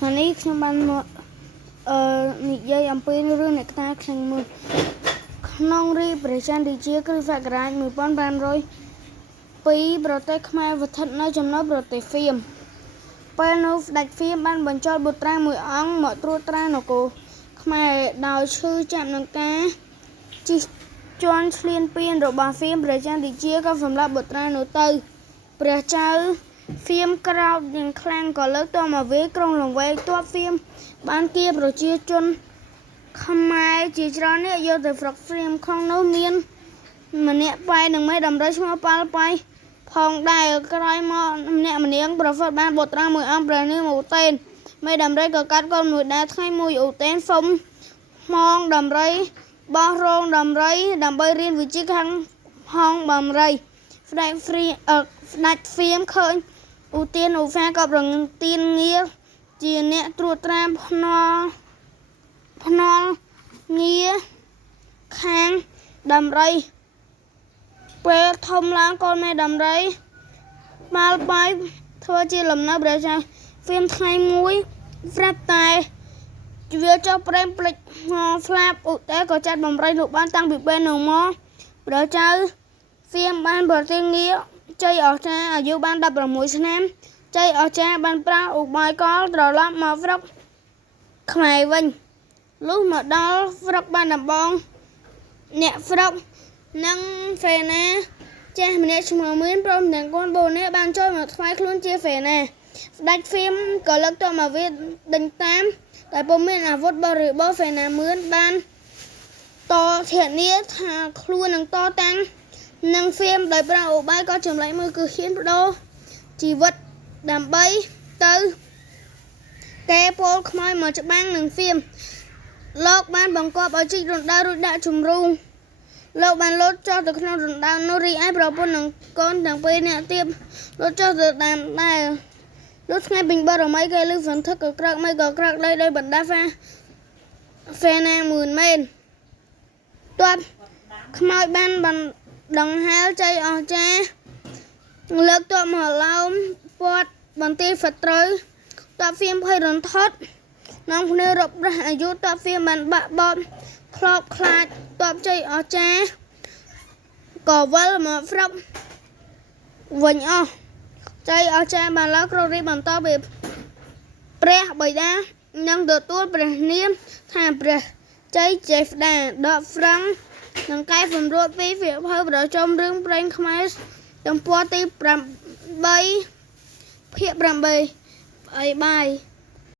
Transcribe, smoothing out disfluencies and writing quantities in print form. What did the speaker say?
ថ្ងៃនេះខ្ញុំបានមកនិយាយអំពីរឿងអ្នកតាខាងមួយក្នុងរាជព្រះចន្ទរាជាគ្រិស្តសករាជ 1502 ប្រទេសខ្មែរស្ថិតនៅចំណុចប្រទេសហ្វៀមពេលនោះស្ដេចហ្វៀមបានបញ្ចុះបុត្រាមួយអង្គមកត្រួតត្រានគរខ្មែរដោយឈឺចាប់នឹងការជិះជាន់ឈ្លានពានរបស់ហ្វៀមព្រះចន្ទរាជាក៏សម្លាប់បុត្រានោះទៅព្រះចៅហ្វៀមក្រោធយ៉ាងខ្លាំងក៏លើកទ័ពមកវាយក្រុងលង្វែកទ័ពហ្វៀមបានគៀបប្រជាជនខ្មែរជាច្រើននាក់យកទៅស្រុកហ្វៀមក្នុងនោះមានម្នាក់ប៉ែនឹងមេដំរីឈ្មោះប៉ាល់ប៉ៃផងដែរក្រោយមកម្នាក់ម្នាងប្រវត្តិបានបុត្រាមួយអង្គព្រះនាមឧទែនមេដំរីក៏កាត់កូនមួយដែរថ្ងៃមួយឧទែនសុំម៉ងដំរីបោះរោងដំរីដើម្បីរៀនវិជ្ជាខាងហងបំរីស្ដេចហ្វៀមឃើញឧទានឧស្សាហ៍ក៏ប្រទានងារជាអ្នកត្រួតត្រាភ្នាល់ងារខាងដំរីពេលធំឡើងកូនមេដំរីម៉ាល់បាយធ្វើជាលំនៅព្រះចៅហ្វៀមថ្ងៃមួយស្រាប់តែវាចុះប្រេមភ្លេចស្លាប់ឧទែក៏ចាត់បំរីនោះបានតាំងពីពេលនោះមកព្រះចៅហ្វៀមបានប្រទានងារជ័យអស្ចារ្យអាយុបាន16ឆ្នាំជ័យអស្ចារ្យបានប្រើឧបាយកលត្រឡប់មកស្រុកខ្មែរវិញលុះមកដល់ស្រុកបានដំបងអ្នកស្រុកនិងសេនាចាស់ម្នាក់ឈ្មោះមានព្រមទាំងកូនបូននេះបានចូលមកថ្វាយខ្លួនជាសេនាស្ដេចហ្វៀមក៏លើកទ័ពមកវាយដេញតាមតែពុំមានអាវុធបរិបូរណ៍សេនាមឿនបានតធានាថាខ្លួននឹងតតាំងនឹងហ្វៀមដោយប្រើឧបាយក៏ចម្លែកមួយគឺហ៊ានបដូរជីវិតដើម្បីទៅកែពលខ្មោចមកច្បាំងនឹងហ្វៀមលោកបានបង្គាប់ឲ្យជីករណ្ដៅរួចដាក់ជំរូងលោកបានលោតចុះទៅក្នុងរណ្ដៅនោះរីឯប្រពន្ធនិងកូនទាំងពីរនាក់ទៀតលោតចុះទៅតាមដែរលុះថ្ងៃពេញបរមីគេឮសន្ធឹកក៏ក្រឹកមិនក៏ក្រឹកដោយបណ្ដាហ្វេណាមួយមែនទ័ពខ្មោចបានដង្ហែលជ័យអស្ចារ្យលើកទ័ពមកឡោមព័ទ្ធបន្ទាយសត្រូវទ័ពហ្វៀមភ័យរន្ធត់នាំគ្នារត់រះអាយុទ័ពហ្វៀមបានបាក់បោតធ្លាប់ខ្លាចទ័ពជ័យអស្ចារ្យក៏វិលមកស្រុកវិញអស់ជ័យអស្ចារ្យបានឡើងគ្រងរាជ្យបន្តពីព្រះបិតានិងទទួលព្រះនាមថាព្រះជ័យចេស្តាដកហ្វ្រង់និងកែសម្រួលពីវិភៅប្រជុំរឿងព្រេងខ្មែរទំព័រទី8ភាគ8បាយ